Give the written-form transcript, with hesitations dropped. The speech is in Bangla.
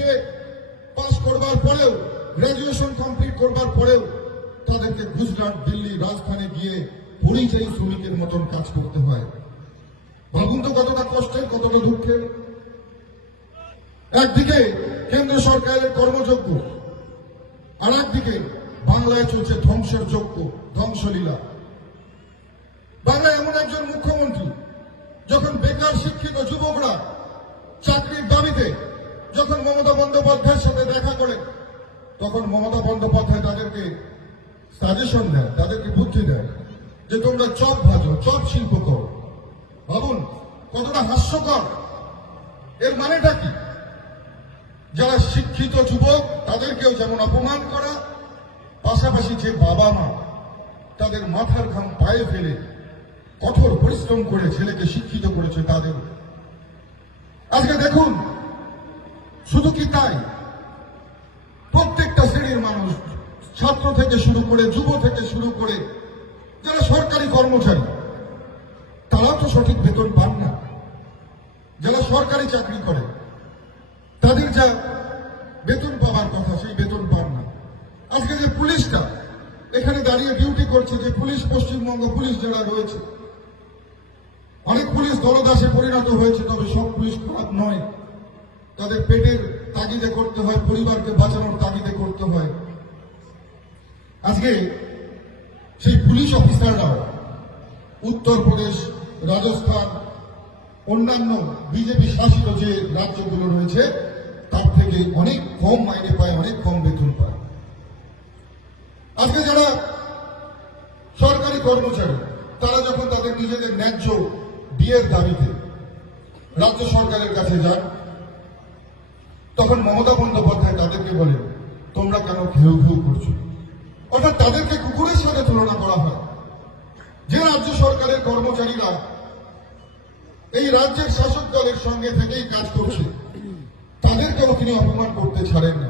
বিএ পাস করবার পরেও, গ্রাজুয়েশন কমপ্লিট করবার পরেও তাদেরকে গুজরাট, দিল্লি, রাজধানী গিয়ে পরিযায়ী শ্রমিকের মতন কাজ করতে হয়। ভাবুন তো কতটা কষ্টের, কতটা দুঃখের। একদিকে কেন্দ্র সরকারের কর্মযজ্ঞ, আর একদিকে বাংলায় চলছে ধ্বংসের যজ্ঞ, ধ্বংসলীলা। বাংলায় এমন একজন মুখ্যমন্ত্রী, যখন বেকার শিক্ষিত যুবকরা চাকরির দাবিতে যখন মমতা বন্দ্যোপাধ্যায়ের সাথে দেখা করে, তখন মমতা বন্দ্যোপাধ্যায় তাদেরকে সাজেশন দেয়, তাদেরকে বুদ্ধি দেয় যে তোমরা চপ ভাজো, চপ শিল্প করো। ভাবুন কতটা হাস্যকর। এর মানেটা কি? যারা শিক্ষিত যুবক তাদেরকেও যেমন অপমান করা, পাশাপাশি যে বাবা মা তাদের মাথার ঘাম পায়ে ফেলে কঠোর পরিশ্রম করে ছেলেকে শিক্ষিত করেছে তাদের। আজকে দেখুন, শুধু কি তাই, প্রত্যেকটা শ্রেণীর মানুষ, ছাত্র থেকে শুরু করে, যুব থেকে শুরু করে যারা সরকারি কর্মচারী, তারাও তো সঠিক বেতন পান না। যারা সরকারি চাকরি করে তাদের যা বেতন পাওয়ার কথা সেই বেতন পান না। আজকে যে পুলিশটা এখানে দাঁড়িয়ে ডিউটি করছে, যে পুলিশ, পশ্চিমবঙ্গ পুলিশ যারা রয়েছে, অনেক পুলিশ দলদাসে পরিণত হয়েছে, তবে সব পুলিশ খারাপ নয়। তাদের পেটের তাগিদে করতে হয়, পরিবারকে বাঁচানোর তাগিদে করতে হয়। আজকে সেই পুলিশ অফিসাররাও উত্তরপ্রদেশ, রাজস্থান, অন্যান্য বিজেপি শাসিত যে রাজ্যগুলো রয়েছে তার থেকে অনেক কম মাইনে পায়, অনেক কম বেতন পায়। আজকে যারা সরকারি কর্মচারী, তারা যখন তাদের নিজেদের ন্যায্য ডিএর দাবিতে রাজ্য সরকারের কাছে যান, তখন মমতা বন্দ্যোপাধ্যায় তাদেরকে বলেন তোমরা কেন ঘেউ ঘেউ করছো। অর্থাৎ তাদেরকে কুকুরের সাথে তুলনা করা হয়। যে রাজ্য সরকারের কর্মচারীরা এই রাজ্যের শাসক দলের সঙ্গে থেকেই কাজ করছে, তাদেরকেও তিনি অপমান করতে ছাড়েন না।